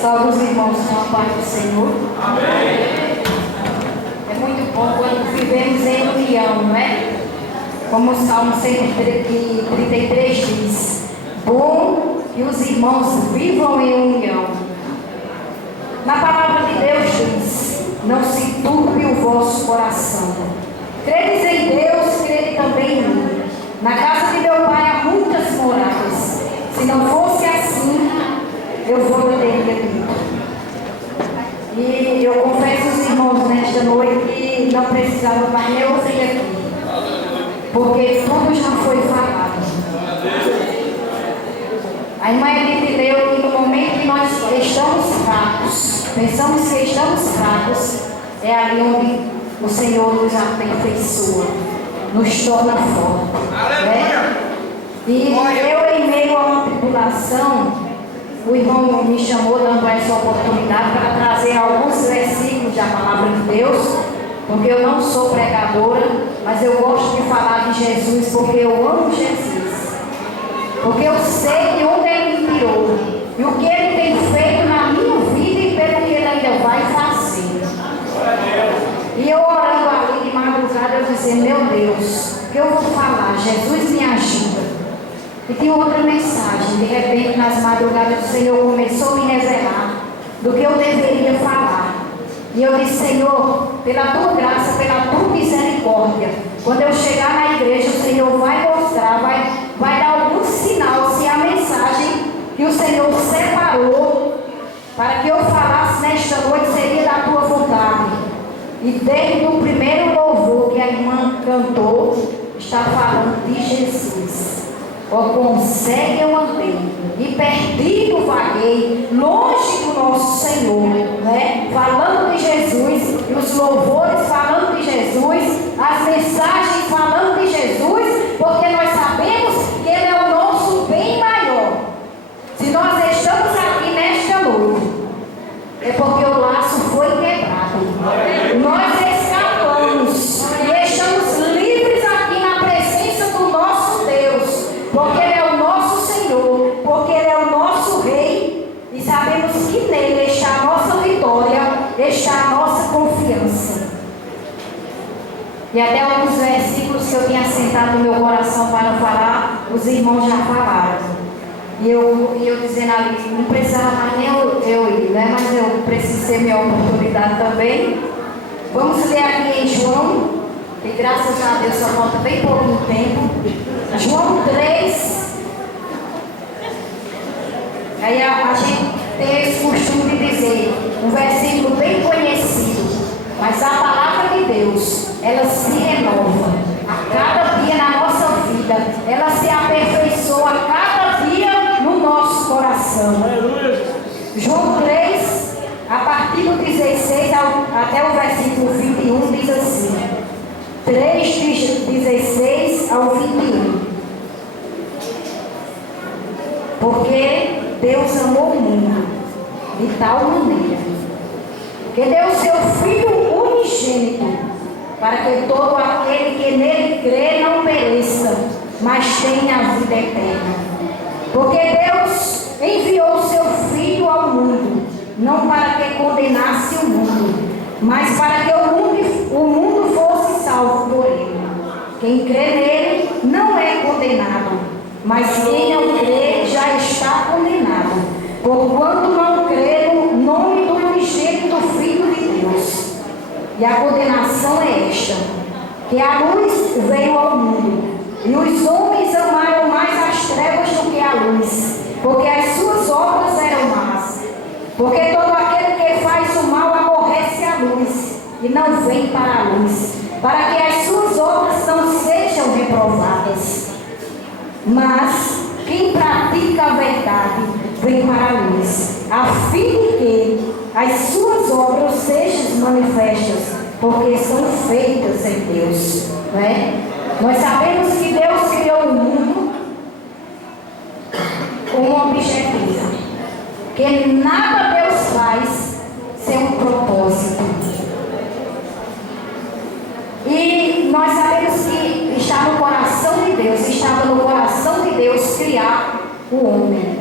Salve os irmãos com a paz do Senhor. Amém. É muito bom quando vivemos em união, não é? Como o Salmo 133 diz: bom que os irmãos vivam em união. Na palavra de Deus diz: não se turbe o vosso coração. Credes em Deus, crede também em mim. Na casa de meu pai há muitas moradas. Se não fosse assim, eu vou teria dito. E eu confesso aos irmãos nesta noite que não precisava mais nem ouvir aqui, porque tudo já foi falado. A irmã Edith leu que no momento que nós estamos fracos, pensamos que estamos fracos, é ali onde o Senhor nos aperfeiçoa, nos torna fortes. Né? E eu, em meio a uma tribulação, o irmão me chamou dando essa oportunidade para trazer alguns versículos da palavra de Deus, porque eu não sou pregadora, mas eu gosto de falar de Jesus porque eu amo Jesus. Porque eu sei de onde Ele me tirou e o que Ele tem feito na minha vida e pelo que Ele ainda vai fazer. E eu orando ali de madrugada, eu dizia: meu Deus, o que eu vou falar? Jesus me ajuda. E tinha outra mensagem. De repente, nas madrugadas, o Senhor começou a me revelar do que eu deveria falar. E eu disse: Senhor, pela tua graça, pela tua misericórdia, quando eu chegar na igreja, o Senhor vai mostrar, vai dar algum sinal se a mensagem que o Senhor separou para que eu falasse nesta noite seria da tua vontade. E desde o primeiro louvor que a irmã cantou, está falando de Jesus. Ó, consegue eu andei e perdido vaguei, longe do nosso Senhor, né? Falando de Jesus, e os louvores falando de Jesus, as mensagens falando de Jesus, porque nós sabemos que Ele é o nosso bem maior. Se nós estamos aqui nesta noite, é porque o laço foi quebrado. Nós escapamos e estamos livres aqui na presença do nosso Deus. Porque Ele é o nosso Senhor, porque Ele é o nosso Rei, e sabemos que nele está a nossa vitória, está a nossa confiança. E até alguns versículos que eu tinha sentado no meu coração para falar, os irmãos já falaram. E eu dizendo ali, não precisava mais nem eu ir, né? Mas eu preciso ter minha oportunidade também. Vamos ler aqui em João, e graças a Deus só falta bem pouco tempo. João 3. Aí a gente tem esse costume de dizer um versículo bem conhecido, mas a palavra de Deus, ela se renova a cada dia na nossa vida, ela se aperfeiçoa a cada dia no nosso coração. João 3, a partir do 16 até o versículo 21, diz assim: 3, 16 ao 21. Porque Deus amou o mundo de tal maneira que deu seu Filho unigênito, para que todo aquele que nele crê não pereça, mas tenha a vida eterna. Porque Deus enviou seu Filho ao mundo, não para que condenasse o mundo, mas para que o mundo fosse salvo por ele. Quem crê nele não é condenado, mas quem não crê já está condenado, porquanto não crê no nome do unigênito do Filho de Deus. E a condenação é esta: que a luz veio ao mundo, e os homens amaram mais as trevas do que a luz, porque as suas obras eram más. Porque todo aquele que faz o mal aborrece a luz, e não vem para a luz, para que as suas obras não sejam reprovadas. Mas quem pratica a verdade vem para a luz, a fim de que as suas obras sejam manifestas, porque são feitas em Deus. Não é? Nós sabemos que Deus criou o mundo com um objetivo, que nada Deus faz sem um propósito. E nós sabemos que está no coração de Deus, estava no coração de Deus criar o homem.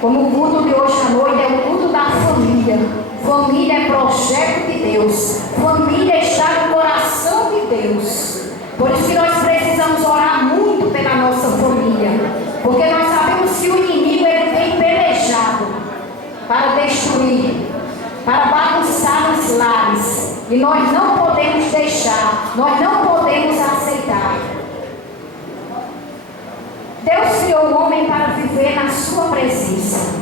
Como o culto de hoje à noite é o culto da família. Família é projeto de Deus. Família está no coração de Deus. Por isso que nós precisamos orar muito pela nossa família. Porque nós sabemos que o inimigo ele tem pelejado para destruir, para bagunçar os lares. E nós não podemos deixar, nós não podemos aceitar. Deus criou o homem para viver na sua presença.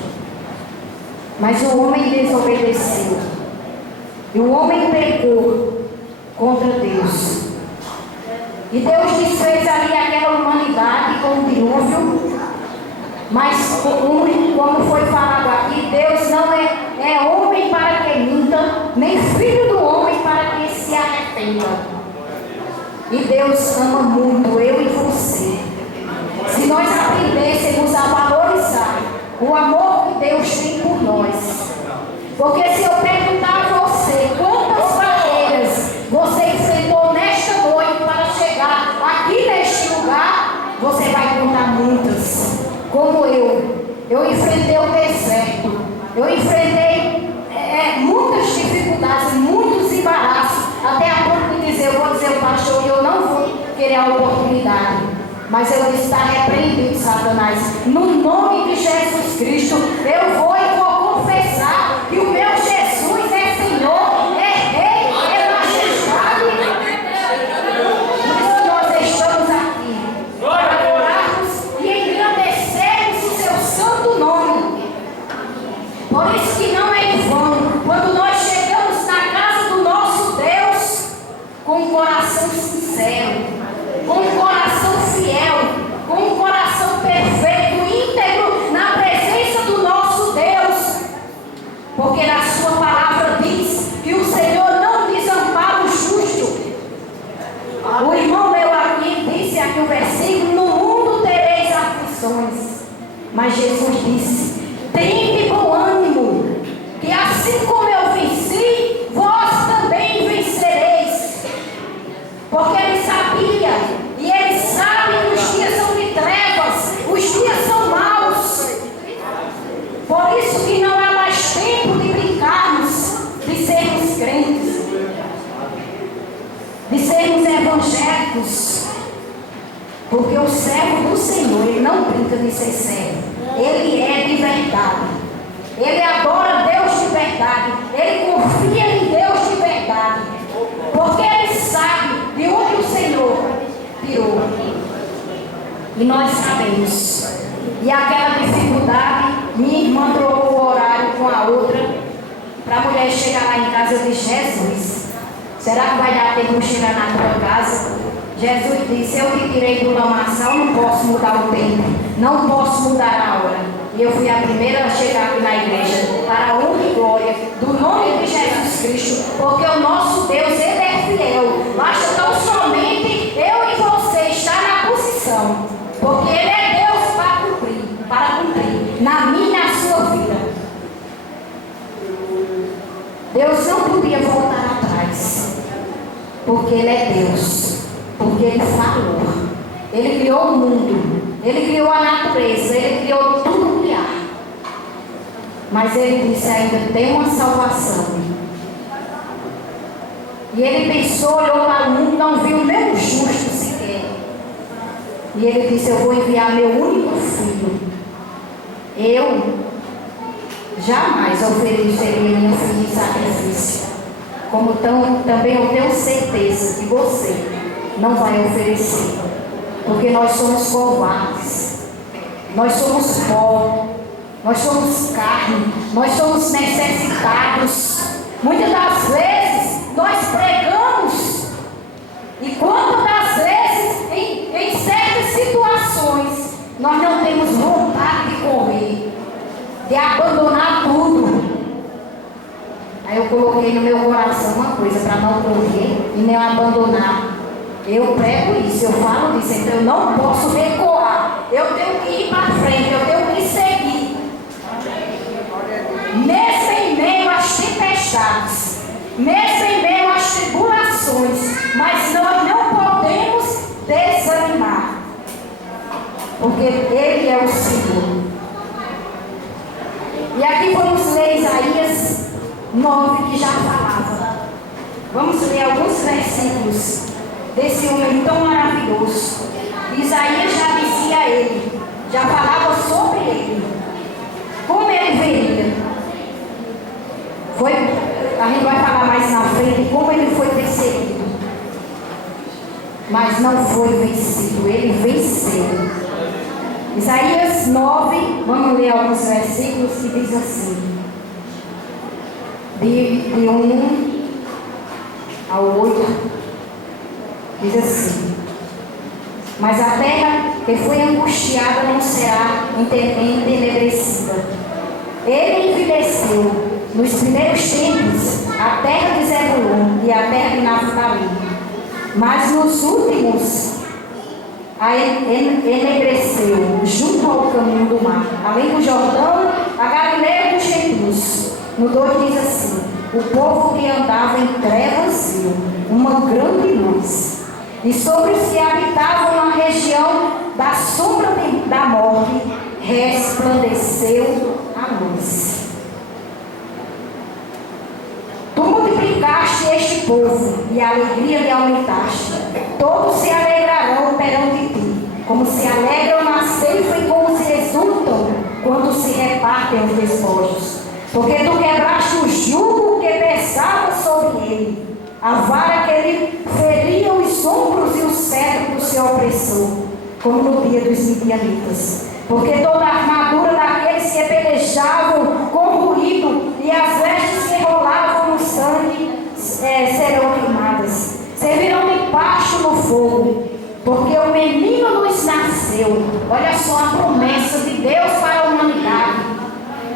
Mas o homem desobedeceu. E o homem pecou contra Deus. E Deus desfez ali aquela humanidade com o dilúvio. Mas como foi falado aqui, Deus não é homem para que minta, nem filho do homem para que se arrependa. E Deus ama muito eu e você. Se nós aprendêssemos a valorizar o amor que Deus tem por nós. Porque se eu perguntar a você quantas barreiras você enfrentou nesta noite para chegar aqui neste lugar, você vai contar muitas. Como eu enfrentei o deserto, eu enfrentei muitas dificuldades, muitos embaraços, até a ponto de dizer, eu vou dizer ao pastor que eu não vou querer a oportunidade. Mas eu disse, está repreendido, Satanás. No nome de Jesus Cristo, eu vou e vou confessar que o meu Jesus é Senhor, é Rei, é Majestade. Por isso que nós estamos aqui, para adorarmos e engrandecermos o seu santo nome. Por isso que não é em vão, quando nós chegamos na casa do nosso Deus, com um coração sincero, com um coração fiel, com um coração perfeito, íntegro, na presença do nosso Deus. Porque na sua palavra diz que o Senhor não desampara o justo. O irmão meu aqui disse aqui o versículo, no mundo tereis aflições. Mas Jesus disse, tende bom ânimo, que assim como eu venci, vós também vencereis. Porque ele sabia, e ele sabe que os dias são de trevas, os dias são maus. Por isso que não há mais tempo de brincarmos, de sermos crentes, de sermos evangélicos. Porque o servo do Senhor, ele não brinca de ser servo. Ele é de verdade. Ele adora Deus de verdade. Ele confia em Deus de verdade. Porque ele sabe de onde o Senhor tirou. E nós sabemos. E aquela dificuldade, minha irmã trocou o horário com a outra, para a mulher chegar lá em casa. Eu disse, Jesus, será que vai dar tempo de chegar na tua casa? Jesus disse, eu te tirei do lamaçal, não posso mudar o tempo, não posso mudar a hora. E eu fui a primeira a chegar aqui na igreja, para a honra e glória do nome de Jesus Cristo, porque o nosso Deus, ele é fiel. Basta tão somente eu e você estar na posição, porque ele é Deus para cumprir na minha e na sua vida. Deus não podia voltar atrás, porque ele é Deus. Porque ele falou, ele criou o mundo, ele criou a natureza, ele criou tudo criar. Mas ele disse, ainda tem uma salvação. E ele pensou, olhou para o mundo, não viu nem o justo sequer. E ele disse, eu vou enviar meu único filho. Eu jamais ofereceria minha filha em sacrifício. Como também eu tenho certeza que você não vai oferecer, porque nós somos covardes, nós somos pó, nós somos carne, nós somos necessitados. Muitas das vezes nós pregamos, e quantas das vezes em certas situações nós não temos vontade de correr, de abandonar tudo. Aí eu coloquei no meu coração uma coisa, para não correr e nem abandonar. Eu prego isso, eu falo disso, então eu não posso recuar. Eu tenho que ir para frente, eu tenho que seguir. Mesmo em meio às tempestades, mesmo em meio às tribulações, mas nós não podemos desanimar, porque Ele é o Senhor. 9 que já falava. Vamos ler alguns versículos desse homem tão maravilhoso. Isaías já dizia ele, já falava sobre ele, como ele veria. A gente vai falar mais na frente como ele foi perseguido, mas não foi vencido, ele venceu. Isaías 9, vamos ler alguns versículos que diz assim, de 1 ao 8, diz assim: mas a terra que foi angustiada não será entenebrecida. Ele envelheceu nos primeiros tempos a terra de Zebulon e a terra de Naftali, mas nos últimos a enegreceu junto ao caminho do mar, além do Jordão, a Galileia dos gentios. No 2 diz assim: o povo que andava em trevas viu uma grande luz, e sobre os que habitavam na região da sombra da morte resplandeceu a luz. Tu multiplicaste este povo e a alegria lhe aumentaste. Todos se alegrarão perante ti, como se alegram na ceifa e como se exultam quando se repartem os despojos. Porque tu quebraste o jugo que pesava sobre ele, a vara que ele feria os ombros e o cetro do seu opressor, como no dia dos midianitas. Porque toda a armadura daqueles que pelejavam com ruído e as vestes que rolavam no sangue serão queimadas. Servirão de pasto no fogo, porque o menino nos nasceu. Olha só a promessa de Deus para a humanidade.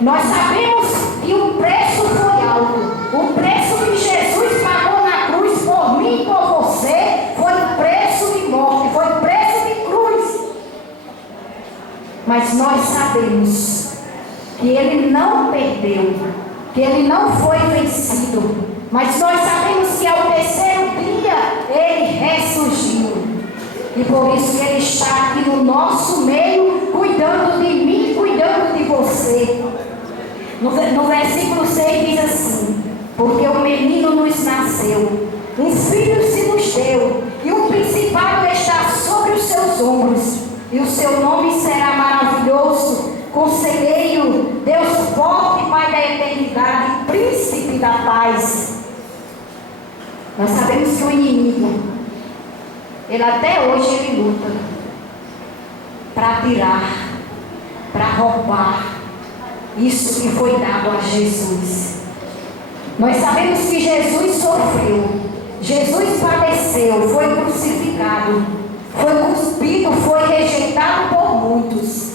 Nós sabemos que o preço foi alto. O preço que Jesus pagou na cruz por mim e por você foi preço de morte, foi preço de cruz. Mas nós sabemos que ele não perdeu, que ele não foi vencido. Mas nós sabemos que ao terceiro dia ele ressurgiu. E por isso ele está aqui no nosso meio, cuidando de mim, cuidando de você. No versículo 6 diz assim: porque o menino nos nasceu, um filho se nos deu, e o principado está sobre os seus ombros, e o seu nome será maravilhoso, conselheiro, Deus forte, Pai da eternidade, príncipe da paz. Nós sabemos que o inimigo, ele até hoje ele luta para tirar, para roubar isso que foi dado a Jesus. Nós sabemos que Jesus sofreu, Jesus padeceu, foi crucificado, foi cuspido, foi rejeitado por muitos.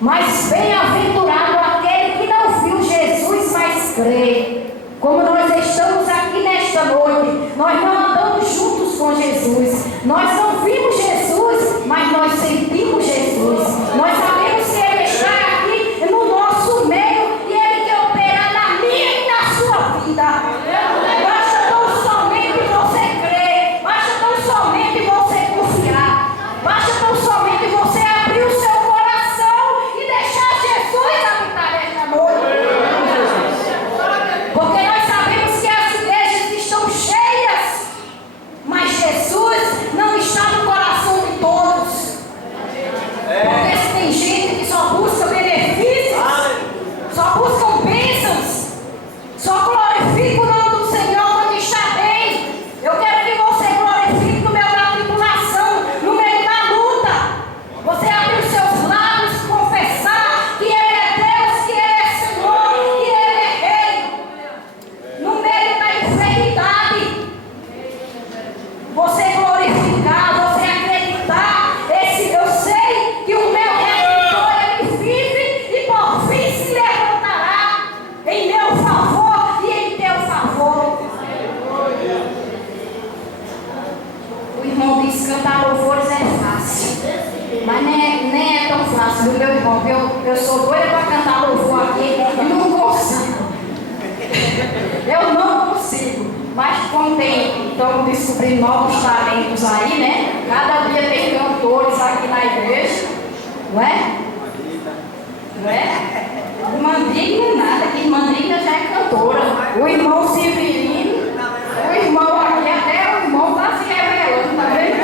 Mas bem-aventurado aquele que não viu Jesus, mas crê. Como nós estamos aqui nesta noite, nós não andamos juntos com Jesus, nós não vimos Jesus, mas nós sentimos Jesus. Nós sabemos que ele está aqui no nosso meio e ele quer operar na minha e na sua vida. Basta tão somente você crer, basta tão somente você confiar, basta tão somente você abrir o seu coração e deixar Jesus habitar nesta noite. Porque nós sabemos que as igrejas estão cheias, mas Jesus não está no coração de todos. Porque se tem gente que só busca benefícios, só buscam bênçãos, só glorifica o nome do Senhor quando está bem. Eu quero que você glorifique no meio da tribulação, no meio da luta. Você abrir os seus lábios, confessar que Ele é Deus, que Ele é Senhor, que Ele é Rei. No meio da enfermidade, você glorificar, você acreditar. Eu sei que o meu Redentor, Ele vive e por fim se levantará em meu favor e em teu favor. O irmão diz: cantar louvores é fácil, mas nem é tão fácil, meu irmão. Eu sou doida para cantar louvor aqui e não consigo. Eu não consigo. Mas como estamos descobrindo novos talentos aí, né? Cada dia tem cantores aqui na igreja, não é? Não é? Irmã Digna nada, que irmã Digna já é cantora. O irmão Severino, o irmão aqui, até o irmão está se revelando, tá vendo?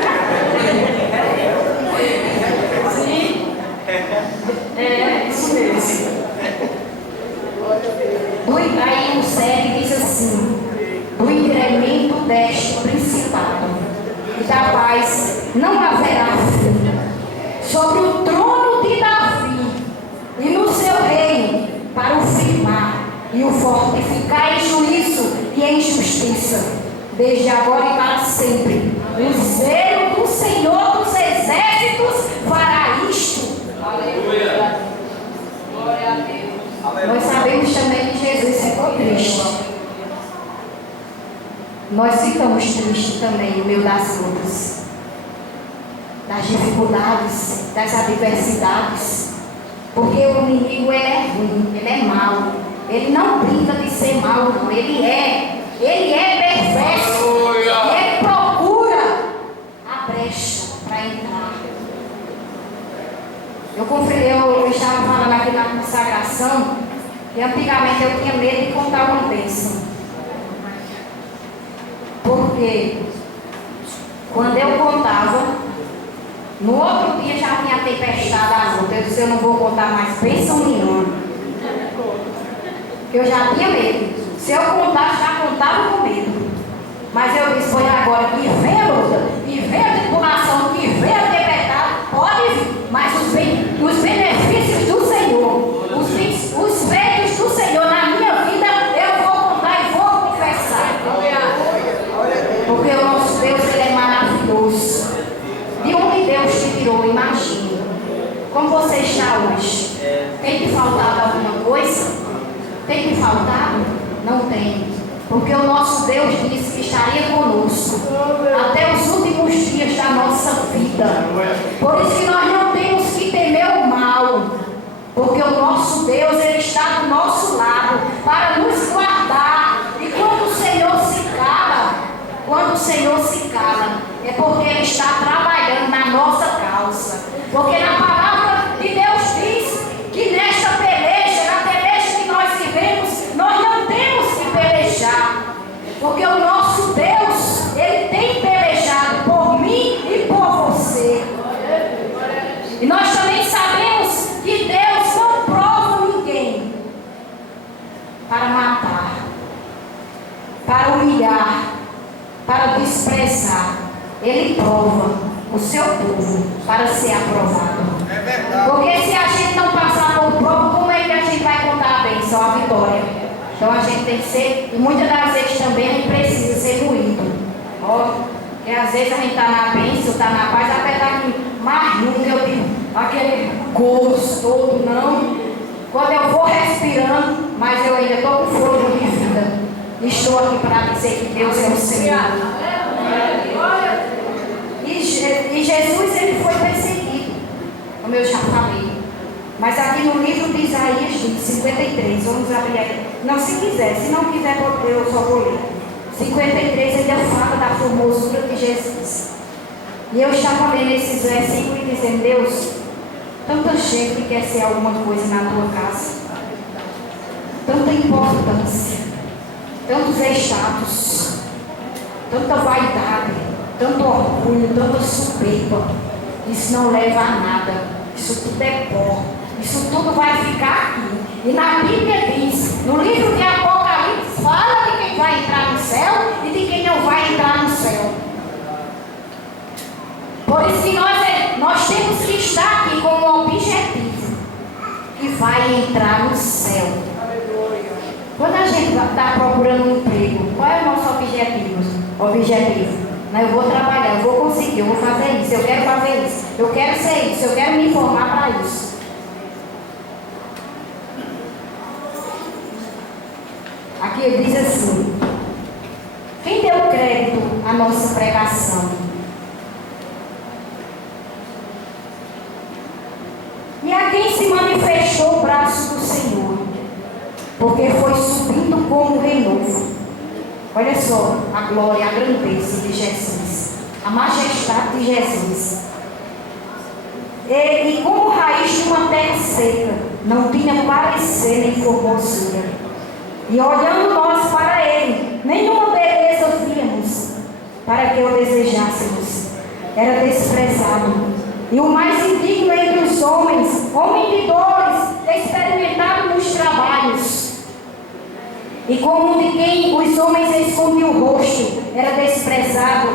Sim. É, isso mesmo. Aí o 7 diz assim: do incremento deste principado e da paz não haverá fim sobre o trono de Davi e no seu reino, para o firmar e o fortificar em juízo e em justiça, desde agora e para sempre. O zelo do Senhor dos exércitos fará isto. Aleluia. Glória a Deus. Nós sabemos também que Jesus ficou triste. Nós ficamos tristes também no meio das lutas, das dificuldades, das adversidades, porque o inimigo ele é ruim, ele é mau, ele não brinca de ser mau, não, ele é perverso, e ele procura a brecha para entrar. Eu estava falando aqui na consagração que antigamente eu tinha medo de contar uma bênção. Porque quando eu contava, no outro dia já tinha tempestade à luta. Eu disse, eu não vou contar mais bênção nenhuma. Eu já tinha medo. Se eu contar, já contava com medo. Mas eu disse, foi agora que vem a luta, que vem a tribulação, que vem a tempestade, pode vir. Mas os benefícios do Senhor, os feitos do Senhor na minha vida, eu vou contar e vou confessar. Porque o nosso Deus, ele é maravilhoso. De onde Deus te tirou, imagine. Como você está hoje? Tem que faltar alguma coisa? Tem que faltar? Não tem. Porque o nosso Deus disse que estaria conosco até os últimos dias da nossa vida. Por isso que nós não temos que temer o mal. Porque o nosso Deus, ele está do nosso lado para nos guardar. E quando o Senhor se cala, é porque ele está trabalhando na nossa causa. Porque na palavra de Deus diz que nesta peleja, na peleja que nós vivemos, nós não temos que pelejar. Porque o nosso Deus, ele tem pelejado por mim e por você. E nós também sabemos que Deus não prova ninguém para matar, para humilhar, para desprezar. Ele prova o seu povo para ser aprovado. É verdade. Porque se a gente não passar por prova, como é que a gente vai contar a bênção, a vitória? Então a gente tem que ser, e muitas das vezes também a gente precisa ser moído. Porque às vezes a gente está na bênção, está na paz, apesar que mais nunca eu digo aquele gosto todo, não. Quando eu vou respirando, mas eu ainda estou com fôlego de vida. Estou aqui para dizer que Deus é o Senhor. E Jesus, ele foi perseguido, como eu já falei. Mas aqui no livro de Isaías, 53, vamos abrir aqui. Não, se quiser, se não quiser, eu só vou ler. 53 ainda fala da formosura de Jesus. E eu estava lendo esses versículos e dizendo, Deus, tanta gente que quer ser alguma coisa na tua casa, tanta importância, tantos status, tanta vaidade, tanto orgulho, tanta soberba. Isso não leva a nada. Isso tudo é pó. Isso tudo vai ficar aqui. E na Bíblia diz, no livro de Apocalipse, fala de quem vai entrar no céu e de quem não vai entrar no céu. Por isso que nós temos que estar aqui com um objetivo, que vai entrar no céu. Quando a gente está procurando um emprego, qual é o nosso objetivo? Não, eu vou trabalhar, eu vou conseguir, eu vou fazer isso, eu quero fazer isso, eu quero ser isso, eu quero me formar para isso. Aqui ele diz assim, quem deu crédito à nossa pregação? E a quem se manifestou o braço do Senhor? Porque foi subindo como um renovo. Olha só a glória, a grandeza de Jesus, a majestade de Jesus. E como raiz de uma terra seca, não tinha parecer nem formosura. E olhando nós para ele, nenhuma beleza víamos para que o desejássemos. Era desprezado. E o mais indigno entre os homens, homem de dores, experimentado nos trabalhos. E como de quem os homens escondiam o rosto, era desprezado,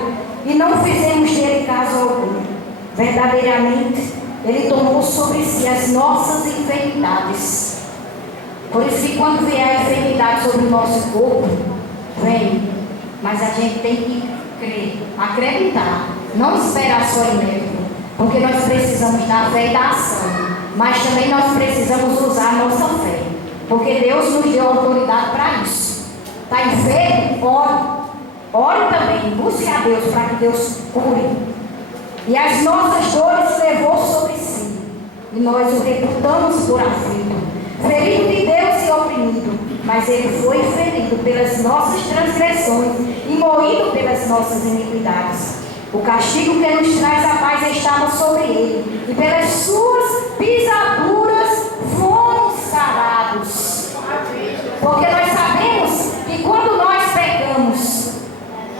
e não fizemos dele caso algum. Verdadeiramente, ele tomou sobre si as nossas enfermidades. Por isso que quando vier a enfermidade sobre o nosso corpo, vem. Mas a gente tem que crer, acreditar, não esperar só em médico. Porque nós precisamos da fé e da ação. Mas também nós precisamos usar a nossa fé. Porque Deus nos deu autoridade para isso. Está enfermo? Ore. Ore também. Busque a Deus para que Deus cure. E as nossas dores levou sobre si. E nós o reputamos por aflito. Ferido de Deus e oprimido. Mas ele foi ferido pelas nossas transgressões e moído pelas nossas iniquidades. O castigo que nos traz a paz estava sobre ele. E pelas suas pisaduras fomos sarados. Porque nós sabemos que quando nós pecamos,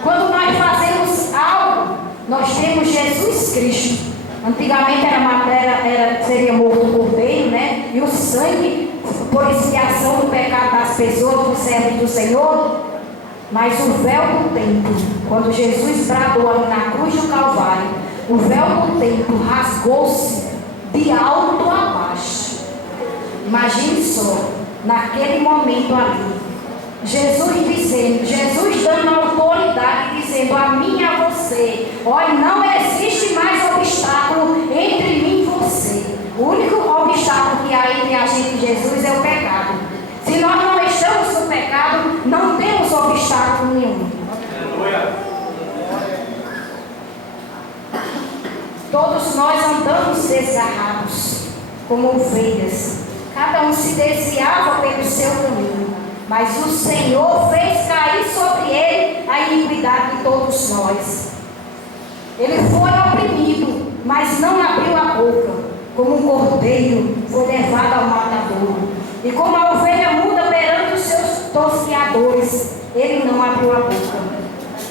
quando nós fazemos algo, nós temos Jesus Cristo. Antigamente seria morto o cordeiro, né? E o sangue por expiação do pecado das pessoas, dos servos do Senhor. Mas o véu do templo, quando Jesus bradou ali na cruz do Calvário, o véu do templo rasgou-se de alto a baixo. Imagine só, naquele momento ali, Jesus dando autoridade, dizendo a mim e a você: olha, não existe mais obstáculo entre mim e você. O único obstáculo que há entre a gente e Jesus é o pecado. Se nós não estamos no pecado, não temos obstáculo nenhum. Todos nós andamos desgarrados, como ovelhas. Cada um se desviava pelo seu caminho. Mas o Senhor fez cair sobre ele a iniquidade de todos nós. Ele foi oprimido, mas não abriu a boca. Como um cordeiro foi levado ao matadouro. E como a ovelha muda perante os seus tosqueadores, ele não abriu a boca.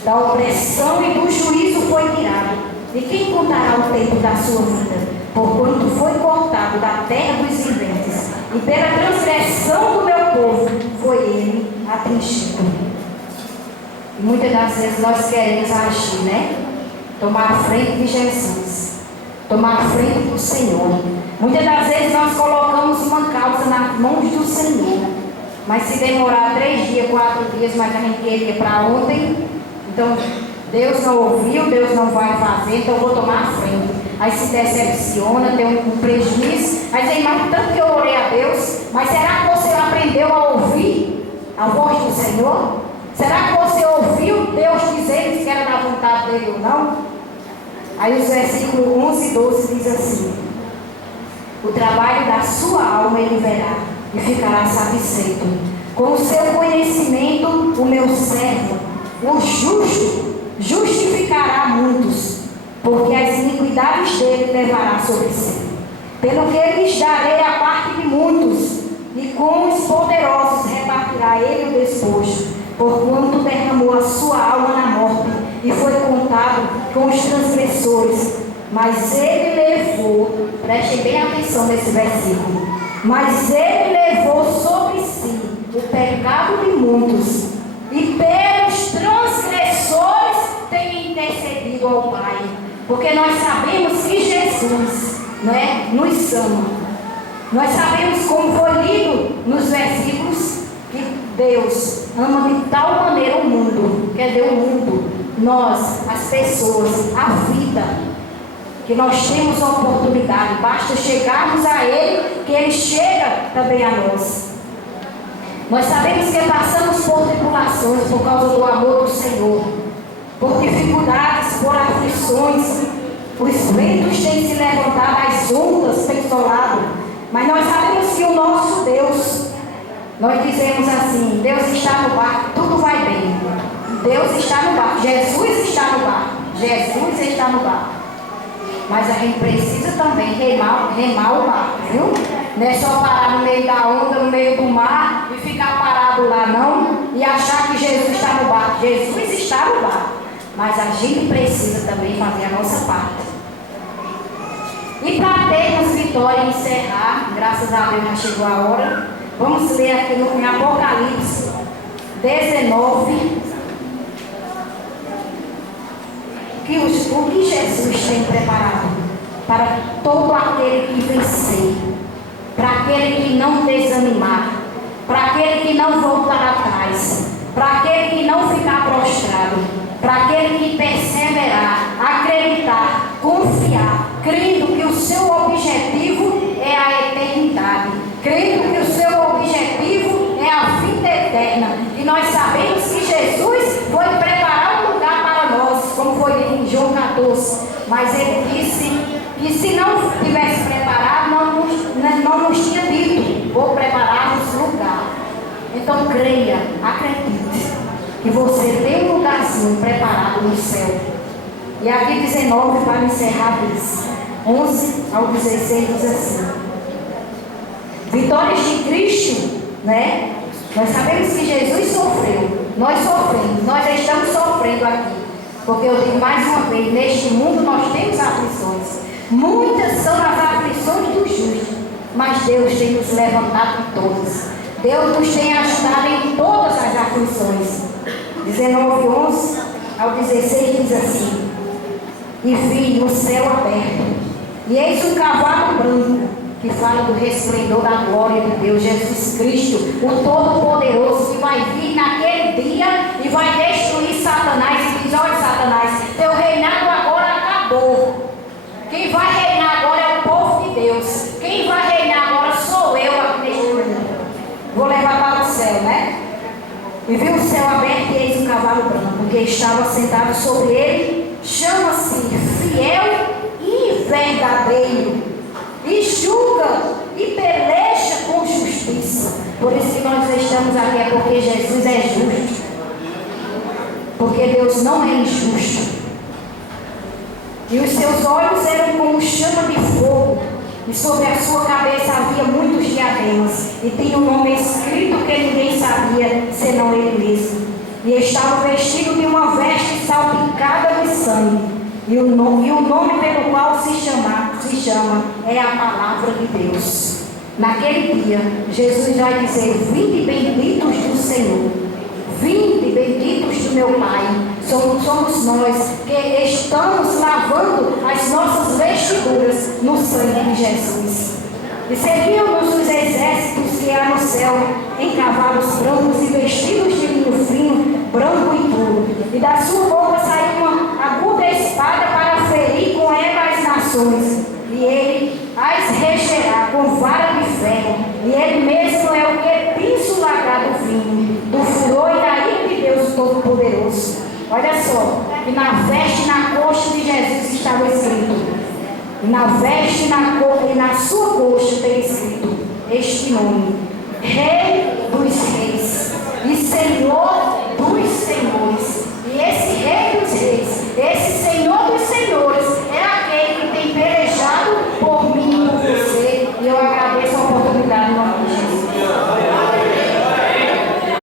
Da opressão e do juízo foi tirado. E quem contará o tempo da sua vida? Porquanto foi cortado da terra dos viventes, e pela transgressão do meu povo foi ele atingido. E muitas das vezes nós queremos agir, né? Tomar a frente de Jesus, tomar a frente do Senhor. Muitas das vezes nós colocamos uma causa nas mãos do Senhor, mas se demorar 3 dias, 4 dias, mas a gente queria para ontem, então Deus não ouviu, Deus não vai fazer, então eu vou tomar a frente. Aí se decepciona, tem um prejuízo. Aí diz, mas tanto que eu orei a Deus, mas será que você aprendeu a ouvir a voz do Senhor? Será que você ouviu Deus dizendo que era da vontade dele ou não? Aí os versículos 11 e 12 diz assim: o trabalho da sua alma ele verá e ficará satisfeito. Com o seu conhecimento, o meu servo, o justo, justificará muitos, porque as iniquidades dele levará sobre si. Pelo que lhes darei a parte de muitos, e com os poderosos repartirá ele o despojo, porquanto derramou a sua alma na morte, e foi contado com os transgressores. Mas ele levou, prestem bem atenção nesse versículo, mas ele levou sobre si o pecado de muitos, e pelos transgressores tem intercedido ao Pai. Porque nós sabemos que Jesus, né, nos ama. Nós sabemos, como foi lido nos versículos, que Deus ama de tal maneira o mundo, quer dizer, o mundo, nós, as pessoas, a vida, que nós temos a oportunidade, basta chegarmos a Ele, que Ele chega também a nós. Nós sabemos que passamos por tribulações por causa do amor do Senhor, por dificuldades, por aflições. Os ventos têm se levantado, as ondas têm solado, mas nós sabemos que o nosso Deus, nós dizemos assim: Deus está no barco, tudo vai bem. Deus está no barco, Jesus está no barco, Jesus está no barco. Mas a gente precisa também remar o barco, viu? Não é só parar no meio da onda, no meio do mar e ficar parado lado lá não e achar que Jesus está no barco. Jesus está no barco, mas a gente precisa também fazer a nossa parte. E para termos vitória e encerrar, graças a Deus já chegou a hora, vamos ler aqui em Apocalipse 19, o que Jesus tem preparado para todo aquele que vencer, para aquele que não desanimar, para aquele que não voltar atrás, para aquele que não ficar prostrado, para aquele que perseverar, acreditar, confiar, crendo que o seu objetivo é a eternidade, crendo que o seu objetivo é a vida eterna. E nós sabemos que Jesus foi preparar um lugar para nós, como foi em João 14, mas ele disse que se não tivesse preparado, não nos tinha dito: vou preparar-vos lugar. Então creia, acredite, que você tem um lugarzinho preparado no céu. E aqui 19, para encerrar, diz 11 ao 16, diz assim: vitórias de Cristo, né? Nós sabemos que Jesus sofreu, nós sofremos, nós estamos sofrendo aqui, porque eu digo mais uma vez, neste mundo nós temos aflições, muitas são as aflições do justo, mas Deus tem nos levantado em todas, Deus nos tem ajudado em todas as aflições. 19, 11 ao 16 diz assim: e vi o céu aberto, e eis um cavalo branco, que fala do resplendor da glória de Deus, Jesus Cristo, o Todo-Poderoso, que vai vir naquele dia e vai destruir Satanás. E diz: olha, Satanás, teu reinado agora acabou. Quem vai reinar agora é o povo de Deus. Quem vai reinar agora sou eu aqui neste mundo. Vou levar para o céu, né? E viu o céu aberto, e eis um cavalo branco, que estava sentado sobre ele, chama-se Fiel e Verdadeiro, e julga e peleja com justiça. Por isso que nós estamos aqui, é porque Jesus é justo, porque Deus não é injusto. E os seus olhos eram como chama de fogo, e sobre a sua cabeça havia muitos diademas, e tinha um nome escrito que ninguém sabia senão ele mesmo. E estava vestido de uma veste salpicada de sangue. E o nome pelo qual se chama é a palavra de Deus. Naquele dia, Jesus vai dizer: vinde benditos do Senhor, vinde benditos do meu Pai. Somos nós que estamos lavando as nossas vestiduras no sangue de Jesus. E seguiam-nos os exércitos que há no céu, em cavalos brancos e vestidos de linho fino, branco e puro. E da sua boca saiu uma aguda espada para ferir com ela as nações. E ele as regerá com vara de ferro. E ele mesmo é o que pinça o lagar do vinho, do furor e da ira de Deus Todo-Poderoso. Olha só, que na veste e na coxa de Jesus estava escrito, na veste e na sua coxa tem escrito este nome: Rei